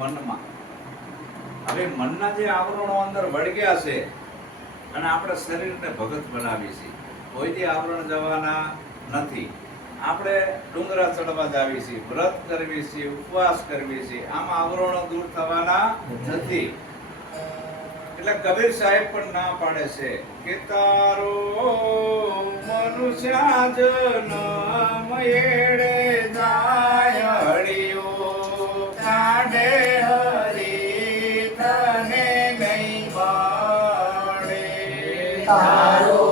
મનમાં. હવે મનના જે આવરણો અંદર વળગ્યા છે અને આપણે શરીરને ભગત બનાવીએ છીએ. કોઈથી આવરણ જવાના નથી. આપણે ડુંગરા ચડવા જાવી છીએ, વ્રત કરવી છીએ, ઉપવાસ કરવી છીએ. આમ આવરણો દૂર થવાના નથી. એટલે કબીર સાહેબ પણ ના પાડે છે કે તારો મનુષ્ય જન એડે જાય તારો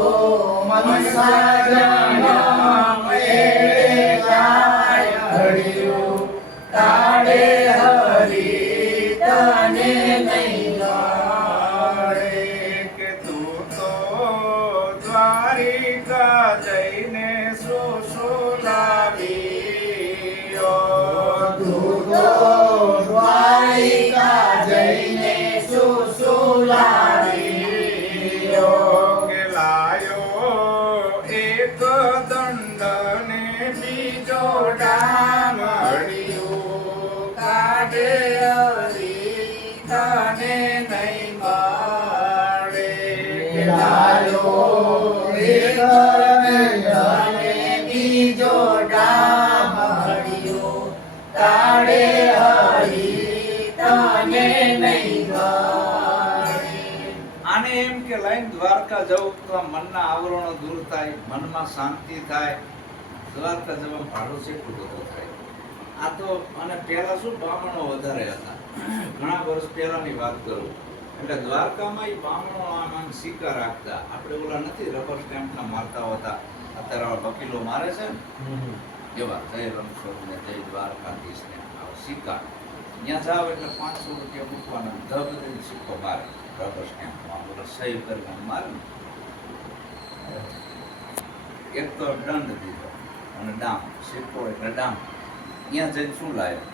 મનસા જન્મ એળે જાય હળિયો. તાળે હરી તને નહીં. આને એમ કે લાઈન દ્વારકા જવું તો મનના આવરણો દૂર થાય મનમાં શાંતિ થાય દ્વારકા જવા ભાડો છે બધો થાય. આ તો અને પહેલા શું બામણો વધારે હતા? ઘણા વર્ષ પહેલાની વાત કરું. એટલે દ્વારકામાં એ બામણો આમ આમ સિક્કા રાખતા. આપણે ઓલા નથી રબર સ્ટેમ્પના મારતા હોતા. અત્યારે વકીલો મારે છે ને. એવા જય રમશોર ને જય દ્વારકાધીશ ને સિક્કા ત્યાં જાવ એટલે પાંચસો રૂપિયા મૂકવાના. ધબ દઈને સિક્કો મારે. રબર સ્ટેમ્પમાં ઓલો સહી કરીને મારે. એક તો દંડ દીધો અને ડામ. સિક્કો એટલે ડામ. ત્યાં જઈને શું લાવ્યો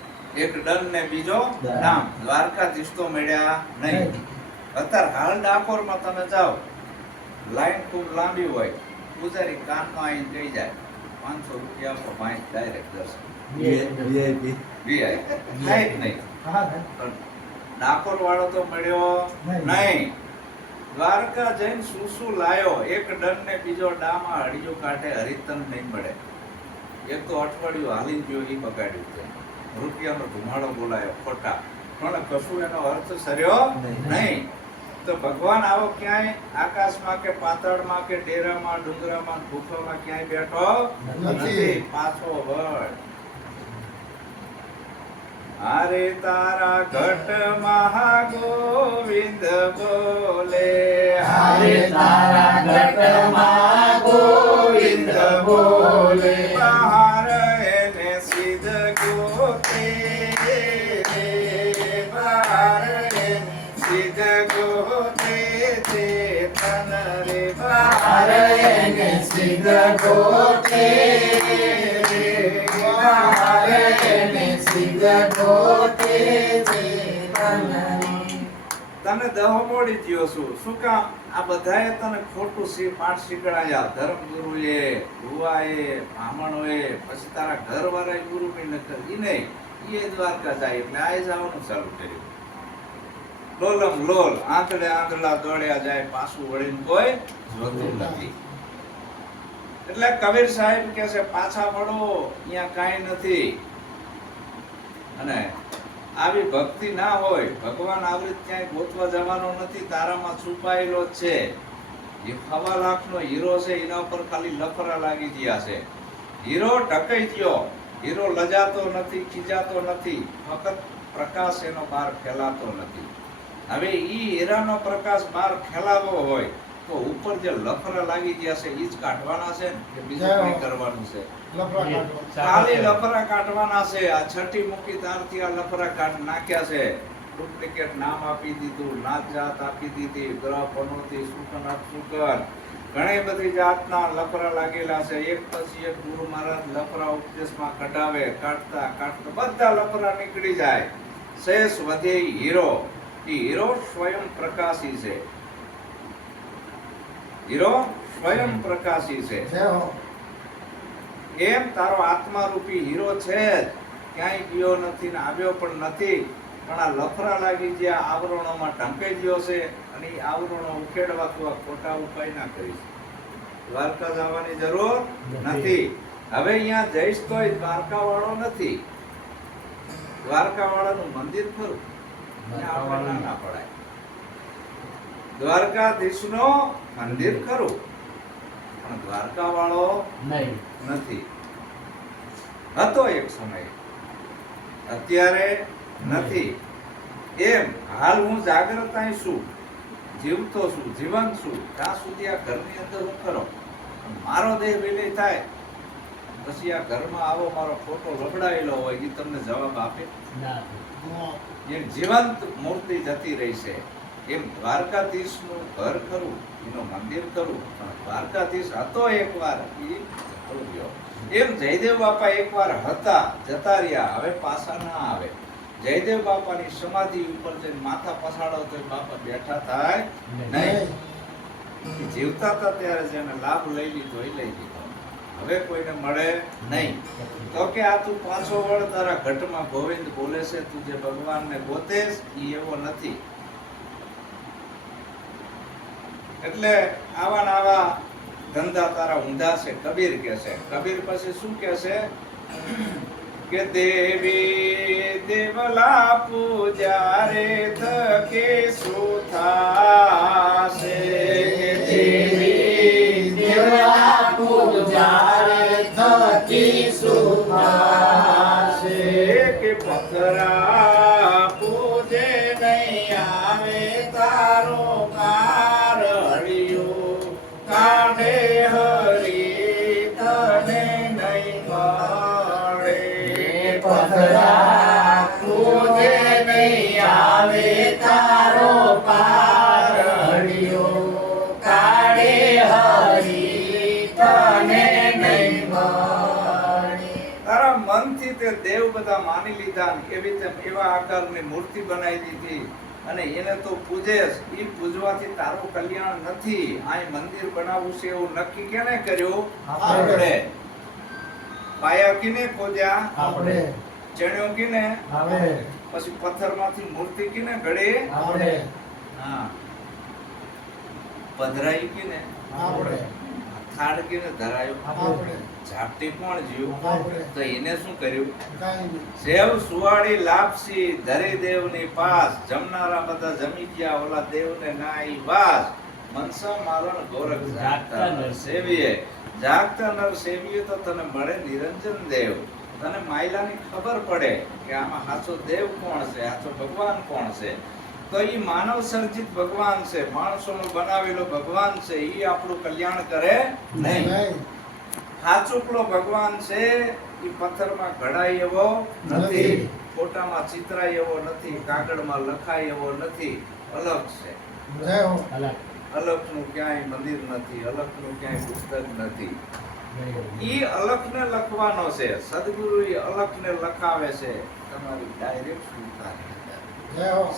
એક દંડ ને બીજો ડામ. દ્વારકાધીશ તો મળ્યા નહીં. અત્યારે હાલ ડાકોરમાં તમે જાઓ. લાઈન ખૂબ લાંબી હોય. પૂજારી કાનમાં આવીને જઈ જાય. પાંચસો રૂપિયા આપો પાંચ ડાયરેક્ટ દર્શન. VIP. વીઆઈ થાય નહીં. હા ને? પણ ડાકોર વાળો તો મળ્યો નહીં. દ્વારકા જઈને શું શું લાયો? એક ડન ને બીજો ડામાં અડીજો કાંઠે હરિતન નહીં મળે. એક તો અઠવાડિયું હાલી ગયો એ બગાડ્યું છે. રૂપિયાનો ધુમાડો બોલાયો ખોટા. પણ કશું એનો અર્થ સર્યો નહીં. નહીં. તો ભગવાન આવો ક્યાંય? આકાશમાં કે પાતળમાં કે ડેરામાં ડુંગરામાં ગુફામાં ક્યાંય બેઠો નથી. પાછો વળ. અરે તારા ઘટ મહાગોવિંદ બોલે હારે તારા ઘટ મહાગોવિંદ બોલે. બહાર એને સિદ્ધ ગોતે. બહાર સિદ્ધ ગોતે તે તન રે બહાર એને સિદ્ધ ગોતે બહાર તને દહો મોડી ગયો છું. શું કામ? આ બધાએ તને ખોટું સી પાઠ શીખડાયા? ધર્મગુરુએ, ભુવાએ, બ્રાહ્મણોએ, પછી તારા ઘરવાળાએ ગુરુ ની નકલ. ઈ નહીં. એ દ્વારકા જાય એટલે આ જવાનું ચાલુ કર્યું. લોલમ લોલ. આંતળે આંતળા દોડ્યા જાય, પાછું વળીને કોઈ જોતું નથી. એટલે કબીર સાહેબ કે છે, પાછા વળો. અહીંયા કાંઈ નથી. અને આવી ભક્તિ ના હોય, ભગવાન આવૃત ક્યાંય ગોતવા જવાનો નથી, તારામાં છુપાયેલો છે. એ સવા લાખનો હીરો છે, એના ઉપર ખાલી લફરા લાગી ગયા છે. હીરો ઢકાઈ ગયો. હીરો લજાતો નથી, ખીજાતો નથી. ફક્ત પ્રકાશ એનો બહાર ફેલાતો નથી. હવે એ હીરાનો પ્રકાશ બહાર ફેલાવો હોય તો ઉપર જે લફરા લાગી ગયા છે એ જ કાઢવાના છે કે બીજું કંઈ કરવાનું છે? ખાલી લફરા કાઢવાના છે. આ છઠ્ઠી મૂકી તારથી આ લફરા કાઢ નાખ્યા છે. ડુપ્લિકેટ નામ આપી દીધું નાત જાત આપી દીધી ગ્રહ પનોતી સુકન અપસુકન ઘણી બધી જાતના લફરા લાગેલા છે. એક પછી એક ગુરુ મહારાજ લફરા ઉપદેશમાં કઢાવે કાઢતા કાઢતા બધા લફરા નીકળી જાય. શેષ વધે હીરો. એ હીરો સ્વયં પ્રકાશી છે. હીરો સ્વયં પ્રકાશી છે. એમ તારો આત્મા રૂપી હીરો છે જ. ક્યાંય ગયો નથી ને આવ્યો પણ નથી. પણ આ લફરા લાગી ગયા આવરણોમાં ઢંકાઈ ગયો છે અને એ આવરણો ઉખેડવા તો આ ખોટા ઉપાય ના કરી દ્વારકા જવાની જરૂર નથી. હવે અહીંયા જઈશ તોય દ્વારકા વાળો નથી. દ્વારકા વાળાનું મંદિર ખરું. ત્યાં ના ના પડાય. દ્વારકાધીશનો મંદિર ખરું પણ દ્વારકા વાળો નહીં. નથી. હતો એક સમય. અત્યારે નથી. એમ હાલ હું જાગ્રત છું. જીવતો છું જીવંત છું. ત્યાં સુધી આ ઘરની અંદર હું કરો મારો દેહ વિલય થાય. પછી આ ઘરમાં આવો મારો ફોટો રબડાયેલો હોય એ તમને જવાબ આપે. ના એમ જીવંત મૂર્તિ જતી રહી છે એમ દ્વારકાધીશનું ઘર ખરું, એનું મંદિર કરવું પણ દ્વારકાધીશ હતો એકવાર, એ રહ્યો. એમ જયદેવ બાપા એકવાર હતા, જતા રહ્યા, હવે પાછા ના આવે. જયદેવ બાપાની સમાધિ ઉપર જઈને માથા પછાડો તો બાપા બેઠા થાય, નહીં. જીવતા હતા ત્યારે જેને લાભ લઈ લીધો, એ લઈ લીધો. હવે કોઈને મળે નહીં. તો કે આ તું પાછો વળ તારા ઘટમાં ગોવિંદ બોલે છે, તું જે ભગવાનને ગોતેશ એ એવો નથી. એટલે આવા આવા ધંધા તારા ઊંધા છે, કબીર કે છે. કબીર પછી શું કે છે? કે દેવી દેવલા પૂજા રે થકે શું દેવ બધા માની લીધા એવી એવા આકારની મૂર્તિ બનાવી દીધી. અને એને તો પૂજે એ પૂજવાથી તારું કલ્યાણ નથી. આ મંદિર બનાવવું છે એવું નક્કી કેને કર્યું? આપણે. પાયા કિને ખોદ્યા? આપણે. ચણ્યો કિને? આપણે. પછી પથ્થરમાંથી મૂર્તિ કિને ઘડે? આપણે. હા. પધરાઈ કિને? આપણે. થાળ કિને ધરાયો? આપણે. ઝાપટી પણ જીવ. તો એને શું કર્યું? સેવ સુવાડી લાપસી ધરી દેવની પાસ. જમનારા બધા જમી ગયા ઓલા દેવને નાઈ વાસ. મનસા મારણ ગોરખ જાગતા નર સેવીએ જાગતા નર સેવીએ તો તને મળે નિરંજન દેવ. તને માયલાની ખબર પડે કે આમાં સાચો દેવ કોણ છે સાચો ભગવાન કોણ છે? તો એ માનવ સર્જિત ભગવાન છે. માણસોનો બનાવેલો ભગવાન છે. એ આપણું કલ્યાણ કરે નહીં. હાચુકલો ભગવાન છે એ પથ્થરમાં ઘડાય એવો નથી. ફોટામાં ચિતરાય એવો નથી કાગળમાં લખાય એવો નથી અલગ છે. અલગનું ક્યાંય મંદિર નથી અલગનું ક્યાંય પુસ્તક નથી. ઈ અલગને લખવાનો છે સદગુરુ ઈ અલગને લખાવે છે તમારી ડાયરેક્ટ સ્વીકારે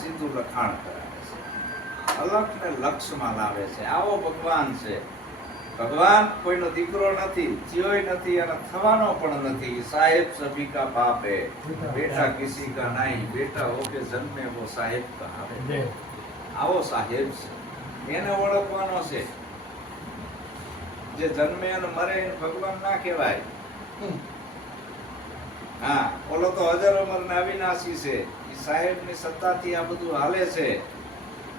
સીધું લખાણ કરાવે છે. અલગને લક્ષમાં લાવે છે. આવો ભગવાન છે. ભગવાન કોઈનો દીકરો નથી થયોય નથી અને થવાનો પણ નથી. સાહેબ સભી કા બાપ હે બેટા કિસી કા નહીં બેટા હોકે જન્મે વો સાહેબ કહાવે. આવો સાહેબ છે. એને ઓળખવાનો છે. જે જન્મે અને મરે એને ભગવાન ના કહેવાય. હા ઓલો તો હજાર ઉંમર ને અવિનાશી છે. એ સાહેબની સત્તાથી આ બધું હાલે છે.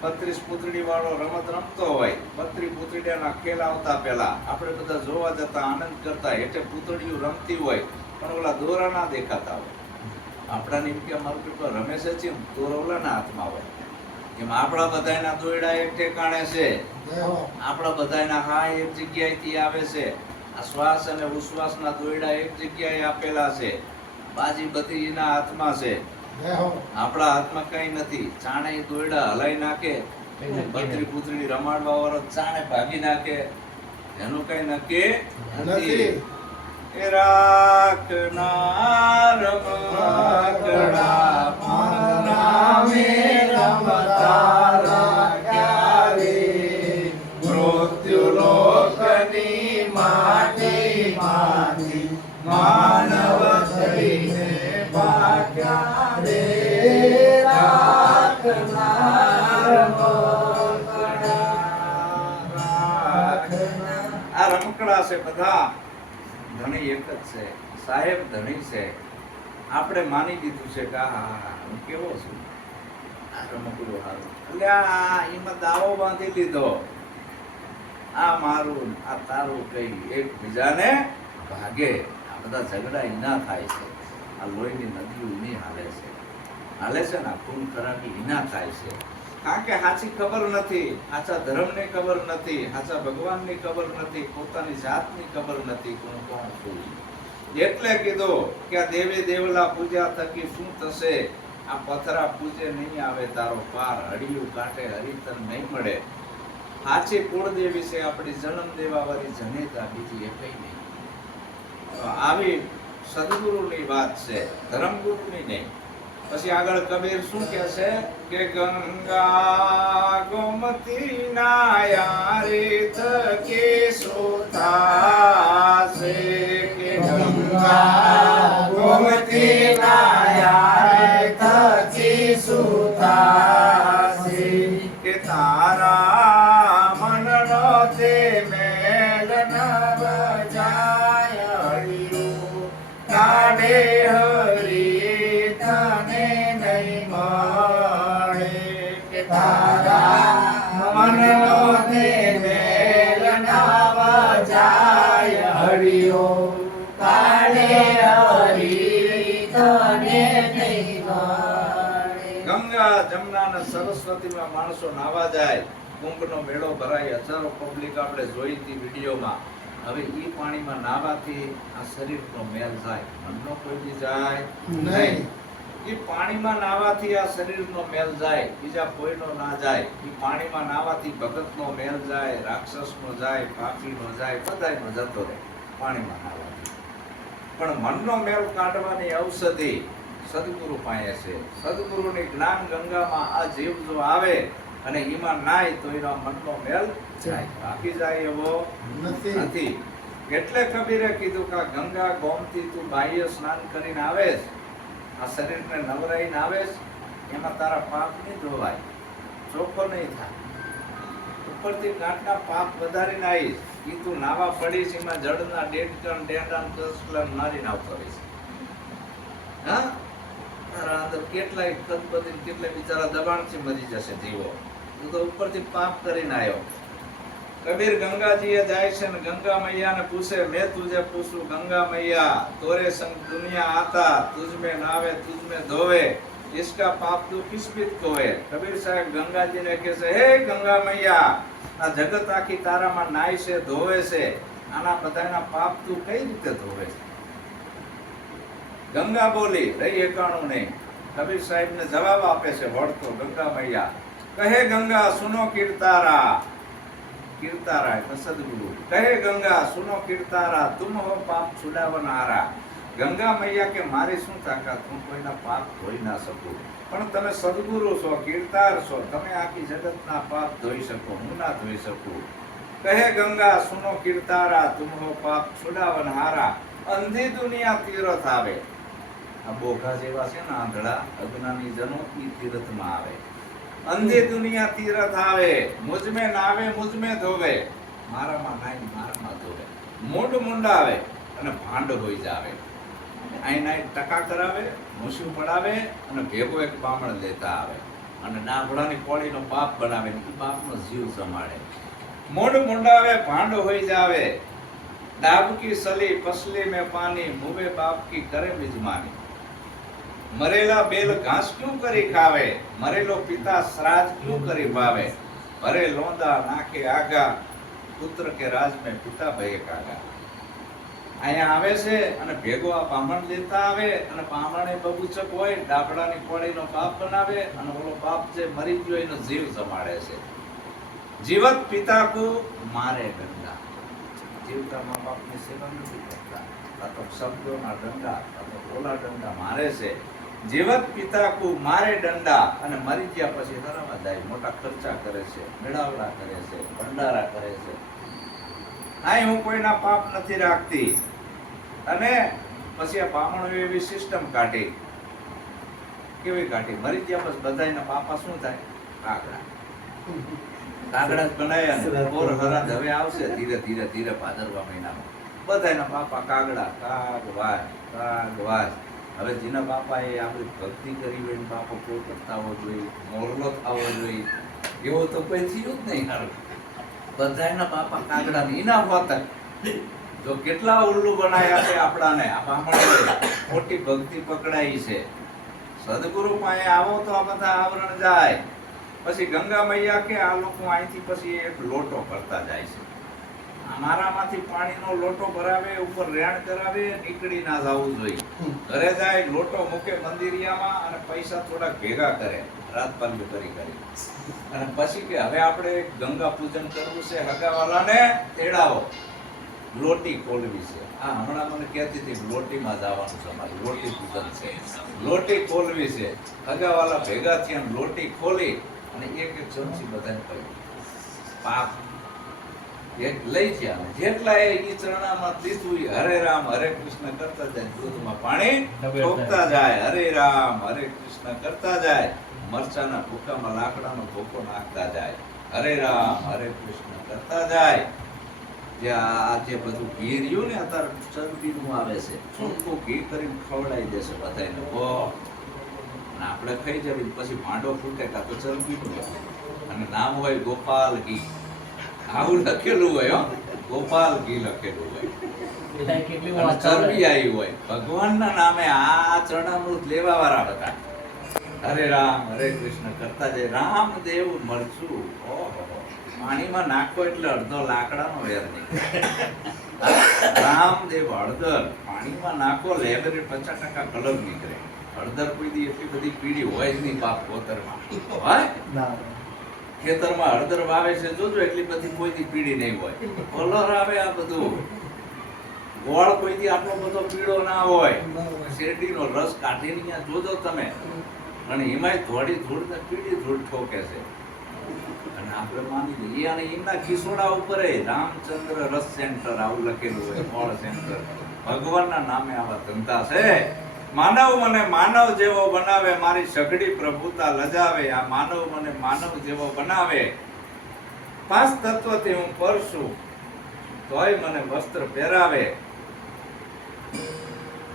બત્રીસ પુતળી વાળો રમત રમતો હોય બત્રી પુતળીના ખેલ આવતા પહેલા આપણે બધા જોવા જતા આનંદ કરતા એટલે પુતળીઓ રમતી હોય, પણ ઓલા દોરા ના દેખાતા હોય આપણાને એમ કે અમારું કેટલો રમે છે ચીમ દોરા હાથમાં હોય એમ આપણા બધાના દોયડા એક ઠેકાણે છે. આપણા બધાના હા એક જગ્યાએથી આવે છે આ શ્વાસ અને ઉશ્વાસના દોયડા એક જગ્યાએ આપેલા છે બાજી બધી એના હાથમાં છે. આપણા હાથમાં કઈ નથી. ચાણે દોયડા હલાઈ નાખે. બત્રી પુત્રી રમાડવા વાળો ચાણે ભાગી નાખે. એનું કઈ નક્કી નથી. એ રાખનાર માકડા નામે રમતા રમકડા છે બધા. ધણી એક જ છે. સાહેબ ધણી છે. આપણે માની દીધું છે કે આ હા, હા, કેવો છું? આ રમકડું હારું. એટલે આ એમાં દાવો બાંધી લીધો. આ મારું આ તારું કઈ એકબીજાને ભાગે. આ બધા ઝઘડા ઈના થાય છે. આ લોહીની નદીઓ ઈની હાલે છે. હાલે છે ને આ ખૂન ખરાબી ઈના થાય છે. કારણ કે સાચી ખબર નથી સાચા ધર્મની ખબર નથી સાચા ભગવાનની ખબર નથી, પોતાની જાતની ખબર નથી કોણ કોણ છું. એટલે કીધું કે આ દેવી દેવલા પૂજા થકી શું થશે? આ પથરા પૂજે નહીં આવે, તારો પાર હડિયું કાંઠે હરિતર નહીં મળે. સાચી કુળદેવી છે, આપણી જન્મ દેવા વાળી જનેતા, બીજી એ કઈ નહીં આવી સદગુરુની વાત છે, ધર્મગુરુની નહીં. પછી આગળ કબીર શું કે છે કે ગંગા ગોમતી નાયારે થકે સુતાસે કે ગંગા ગોમતી નાયારે થકી સુતાસે. જમના અને સરસ્વતીમાં માણસો નાવા જાય કુંભનો મેળો ભરાય હજારો પબ્લિક આપણે જોઈ હતી વિડીયોમાં. હવે એ પાણીમાં નાવાથી આ શરીરનો મેલ જાય મનનો કોઈ જાય નહીં. એ પાણીમાં નાવાથી આ શરીરનો મેલ જાય બીજા કોઈનો ના જાય. એ પાણીમાં નાવાથી ભગતનો મેલ જાય રાક્ષસનો જાય પાપીનો જાય બધાનો જતો રહે પાણીમાં નાવાથી પણ મનનો મેલ કાઢવાની ઔષધિ સદગુરુ પાસે છે. સદગુરુની જ્ઞાન ગંગામાં આ જીવ જો આવે અને એમાં નાય તો એનો મનનો મેલ જાય. બાકી જાય એવો નથી. એટલે કબીરે કીધું કે ગંગા ગોમતી તું બાહ્ય સ્નાન કરીને આવેશ આ શરીરને નવરાઈને આવેશ એમાં તારા પાપ નહીં ધોવાય. ચોખ્ખો નહીં થાય. ઉપરથી ગાંઠના પાપ વધારીને આવીશ. એ તું નાવા પડીશ એમાં જળના ડેડકણ ડેડાન કસકલન મારીને આવતો રહીશ. હા? તારા અંદર કેટલાય કદબદીન કેટલાય બિચારા દબાણથી મરી જશે જીવો તું તો ઉપરથી પાપ કરીને આવ્યો કબીર ગંગાજીએ જાય છે ને ગંગા મૈયાને પૂછે મેં તુજે પૂછું ગંગા મૈયા તોરે સંગ દુનિયા આતા તુજ में नावे तुझ में धोवे इसका पाप तू किस बीत कोवे કબીર સાહેબ ગંગાજીને કહે છે હે ગંગા મૈયા આ જગત આખી તારામાં નાય છે ધોવે છે આના બધાના પાપ તું કઈ રીતે ધોવે છે ગંગા બોલી રહી એકાણું નહીં કબીર સાહેબને જવાબ આપે છે, વળતો ગંગા મૈયા. કહે ગંગા, સુનો કીર્તારા. કીર્તારા એટલે સદગુરુ. કહે ગંગા, સુનો કીર્તારા, તુમ હો પાપ છુડાવનારા. ગંગા મૈયા કે, મારી શું તાકાત? હું કોઈના પાપ ધોઈ ના શકું. પણ તમે સદગુરુ છો, કીર્તાર છો. તમે આખી જગતના પાપ ધોઈ શકો, હું ના ધોઈ શકું. કહે ગંગા, સુનો કીર્તારા, તુમ હો પાપ છુડાવનહારા અંધી દુનિયા તીરથ આવે આ બોઘા જેવા છે ને આંધળા અજ્ઞાની જનો એ તીર્થમાં આવે. અંધે દુનિયા તીરથ આવે. મુજમે નાવે, મુજમે ધોવે. મારામાં નાઈ, મારામાં ધોવે. મૂંડ મુંડાવે અને ભાંડ હોઈ જાવે. અહીં નાઈ ટકા કરાવે મૂસું પડાવે અને ભેગો એક બામણ લેતા આવે. અને ડાભડાની કોળીનો બાપ બનાવે એ બાપનો જીવ સમાડે મૂંડ મુંડાવે, ભાંડ હોઈ જાવે. ડાબકી સલી, પસલી મેં પાની, મુવે બાપકી કરે મિજમાની. મરેલા બેલ ઘાસ ક્યું કરી ખાવે? મરેલો પિતા શ્રાદ્ધ ક્યું કરી ભાવે? ભરે લોંદા નાખે આગા પુત્ર કે રાજ મેં પિતા ભયે કાગા. અહીંયા આવે છે અને ભેગો આ બામણ લેતા આવે અને બામણે બબુચક હોય ડાકડાની કોળીનો બાપ બનાવે અને ઓલો બાપ જે મરી ગયો એનો જીવ જમાડે છે. જીવત પિતા કો મારે ગંગા જીવતા મા બાપની સેવા નથી કરતા. તો શબ્દોના ડંડા તો ઓલા ડંડા મારે છે. જીવત પિતા કુ મારે દંડા અને મરી ગયા પછી હરાવા જાય મોટા ખર્ચા કરે છે મેળાવડા કરે છે ભંડારા કરે છે. અહીં હું કોઈના પાપ નથી રાખતી. અને પછી આ બામણો એવી સિસ્ટમ કાઢી. કેવી કાઢી? મરી ગયા પછી બધાના પાપા શું થાય? કાગડા. કાગડા બનાવ્યા ને. પોર હરાદ હવે આવશે ધીરે ધીરે ધીરે ભાદરવા મહિનામાં. બધાના પાપા કાગડા કાગ વાજ કાગ વાજ હવે જેના બાપાએ આપણી ભક્તિ કરી હોય બાપો કોઈ થવો જોઈએ મોરલો થવો જોઈએ, એવો તો કોઈ થયું જ નહીં હારું. બધાયના બાપા કાગડા એના હોતા. જો કેટલા ઉલ્લુ બનાયા છે આપણાને, આ બામણોએ મોટી ભક્તિ પકડાઈ છે. સદગુરુ પાસે આવો તો આ બધા આવરણ જાય. પછી ગંગા મૈયા કે આ લોકો અહીંથી પછી એક લોટો કરતા જાય છે. અમારામાંથી પાણીનો લોટો ભરાવે, ઉપર રેણ કરાવે, નીકળી ના જવું જોઈએ. ઘરે જાય, લોટો મૂકે મંદિરિયામાં અને પૈસા થોડા ભેગા કરે, રાત પાલ્યું કરી કરી. અને પછી કે હવે આપણે ગંગા પૂજન કરવું છે હગાવાલાને, તેડાવો. લોટી ખોલવી છે. આ હમણાં મને કહેતી હતી લોટીમાં જવાનું છે અમારે, લોટી પૂજન છે. લોટી ખોલવી છે. હગાવાલા ભેગા થયા લોટી ખોલી અને એક એક ચમચી બધાને કહ્યું પાપ લઈ ચાલે જેટલા એ ઈ ચરણામાં દીધું હરે રામ હરે કૃષ્ણ કરતા જાય દૂધમાં પાણી ઠોકતા જાય હરે રામ હરે કૃષ્ણ કરતા જાય મરચાના ભૂકામાં લાકડાનો ભૂકો નાખતા જાય હરે રામ હરે કૃષ્ણ કરતા જાય. જે આ જે બધું ઘી રહ્યું ને અત્યારે ચરબીનું આવે છે ચોખ્ખું ઘી કરીને ખવડાવી દેશે બધાને બહુ અને આપણે ખાઈ જવી પછી ભાંડો ફૂટે કાં તો ચરબીનું. અને નામ હોય ગોપાલ ઘી. આવું લખેલું હોય ગોપાલ ઘી લખેલું હોય. ચરબી આવી હોય. ભગવાનના નામે આ ચરણામૃત લેવા વાળા હતા. હરે રામ હરે કૃષ્ણ કરતા જાય. રામદેવ ઓહો. પાણીમાં નાખો એટલે અડધો લાકડાનો વેર નીકળે. રામદેવ હળદર. પાણીમાં નાખો લેબરે પચાસ ટકા કલર નીકળે. હળદર કોઈ દી એટલી બધી પીળી હોય જ નહીં બાપ કોતરમાં હોય ના. ખેતરમાં હળદર વાવે છે જોજો એટલી બધી કોઈથી પીડી નહીં હોય. કલર આવે આ બધું. ગોળ કોઈથી આટલો બધો પીળો ના હોય. શેરડીનો રસ કાઢીને ત્યાં જોજો તમે. અને એમાંય થોડી ધૂળ ને પીળી ધૂળ ઠોકે છે. અને આપણે માની લઈએ અને એમના ખિસોડા ઉપર રામચંદ્ર રસ સેન્ટર આવું લખેલું હોય ગોળ સેન્ટર. ભગવાનના નામે આવા ધંધા છે. માનવ મને માનવ જેવો બનાવે, મારી સઘળી પ્રભુતા લજાવે, આ માનવ મને માનવ જેવો બનાવે. પાંચ તત્વથી હું પરશું તોય મને વસ્ત્ર પહેરાવે.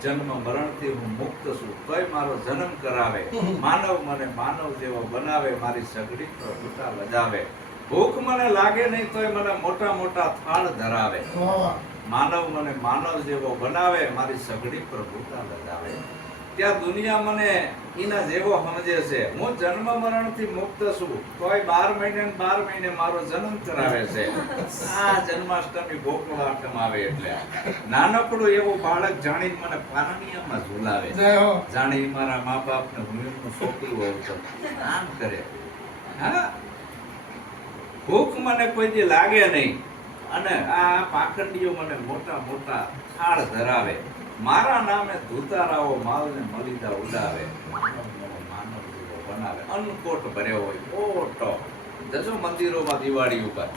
જન્મ મરણથી હું મુક્ત છું, તોય મારો જન્મ કરાવે. માનવ મને માનવ જેવો બનાવે, મારી સઘળી પ્રભુતા લજાવે. ભૂખ મને લાગે નહીં, તોય મને મોટા મોટા થાળ ધરાવે. માનવ મને માનવ જેવો બનાવે મારી સઘળી પ્રભુતા લગાવે. ત્યાં દુનિયા મને એના જેવો સમજે છે. હું જન્મ મરણથી મુક્ત છું. તોય બાર મહિને બાર મહિને મારો જન્મ કરાવે છે. આ જન્માષ્ટમી ગોકુળ આવે એટલે નાનકડું એવું બાળક જાણીને મને પારણિયામાં ઝુલાવે. જાણે મારા મા બાપને હું છોકરી હોઉં છું આમ કરે. હા? ભૂખ મને કોઈ લાગે નહીં. અને આ પાખંડીઓ મને મોટા મોટા થાળ ધરાવે. મારા નામે ધૂતારાઓ માલને મલિદા ઉડાવે. બનાવે. અન્નકોટ ભર્યો હોય ઓટો જજો મંદિરોમાં દિવાળી ઉપર.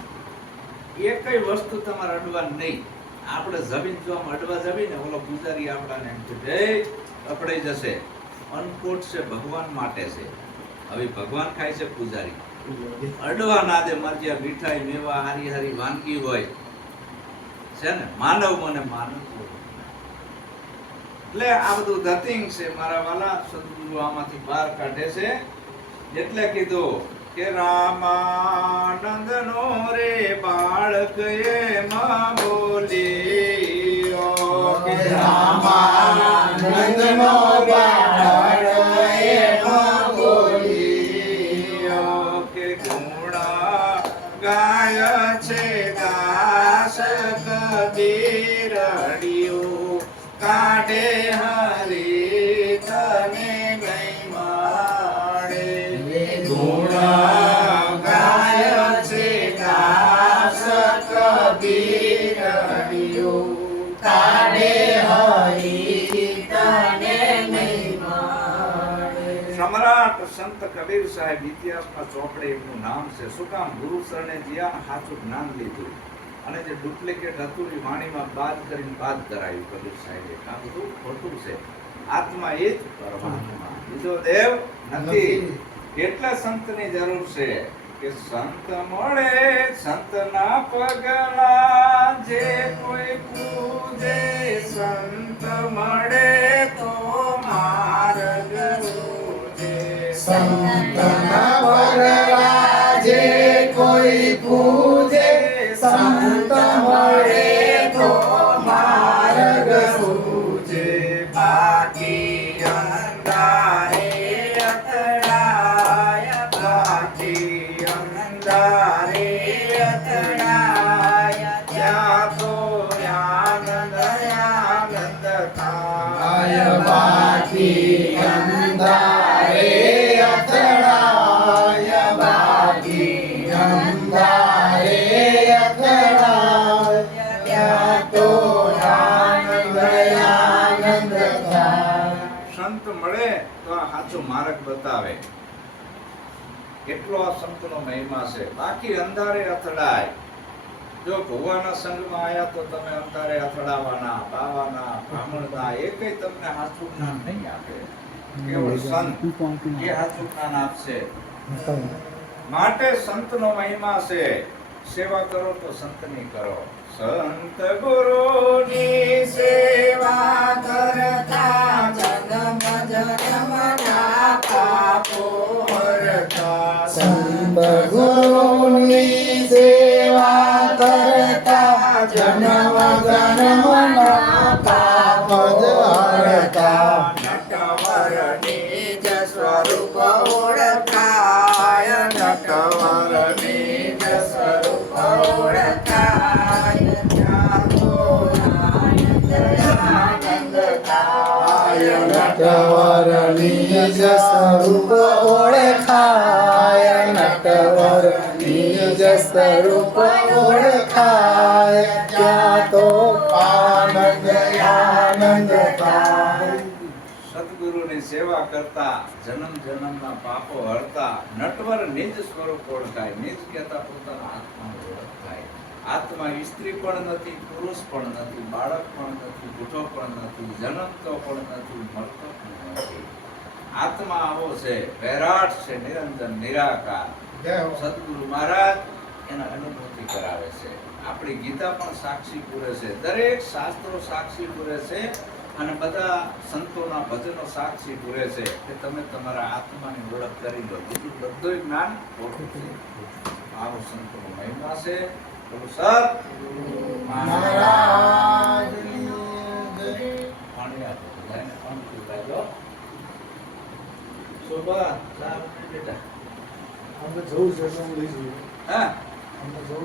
એકય વસ્તુ તમારે અડવા નહીં. આપણે જમીન જો અડવા જમીને, ઓલો પૂજારી આપણાને એમ કે, જય અપડાઈ જશે. અન્નકોટ છે ભગવાન માટે છે. હવે ભગવાન ખાય છે પૂજારી. અડવા નાદે મરજ્યા મીઠાઈ મેવા હારી હારી વાનગી હોય. છે ને? માનવ મને માનવ એટલે આ બધું ધતિંગ છે મારા વાલા, સદગુરુ આમાંથી બહાર કાઢે છે. એટલે કીધું કે રામાનંદ નો રે બાળક એમાં બોલ્યો કે રામાનંદ નો એમાં સંત કબીર સાહેબ ઇતિહાસમાં ચોપડે એમનું નામ છે. શું કામ? ગુરુ શરણે જ્યાં સાચું જ્ઞાન લીધું. અને જે ડુપ્લિકેટ હતું એ વાણીમાં બાદ કરીને બાદ કરાયું કબીર સાહેબે. આ બધું ખોટું છે. આત્મા એ જ પરમાત્મા. બીજો દેવ નથી. કેટલા સંતની જરૂર છે કે સંત મળે સંતના પગલા જે કોઈ પૂજે સંત મળે તો આનંદ થાય સંત મળે તો આ સાચો માર્ગ બતાવે. કેટલો આ સંતનો મહિમા છે. બાકી અંધારે અથડાય. જો ભગવાનના સંગમાં આવ્યા તો તમે અંધારે અથડાવાના પાવાના બ્રાહ્મણના એકેય તમને સાચું જ્ઞાન નહીં આપે. કેવળ સંત એ સાચું જ્ઞાન આપશે. માટે સંતનો મહિમા છે સેવા કરો તો સંતની કરો. સંત ગુરુની સેવા કરતા જન્મ જન્મના પાપો હરતા. સંત ગુરુની સેવા કરતા જન્મ જન્મના નિજ સ્વરૂપ ઓળખાય નટવર નિજ સ્વરૂપ ઓળખાય ત્યાં તો આનંદ આનંદ સદગુરુની સેવા કરતા જન્મ જન્મના પાપો હરતા નટવર નિજ સ્વરૂપ ઓળખાય નિજ કહેતા પોતાના આત્મા ઓળખાય આત્મા સ્ત્રી પણ નથી પુરુષ પણ નથી બાળક પણ નથી બુઢો પણ નથી જન્મતો પણ નથી મળતો પણ નથી આત્મા આવો છે વૈરાટ છે નિરંજન નિરાકાર. સદગુરુ મહારાજ એના અનુભૂતિ કરાવે છે. આપણી ગીતા પણ સાક્ષી પૂરે છે. દરેક શાસ્ત્રો સાક્ષી પૂરે છે અને બધા સંતોના ભજનો સાક્ષી પૂરે છે કે તમે તમારા આત્માની ઓળખ કરી લો. બીજું બધું જ્ઞાન ઓળખું છે. આવો સંતોનો મહિમા છે. બોલો સત મહારાજની શોભા બેટા. અમે જવું છે એટલે હું લઈ જઈએ હા. જવું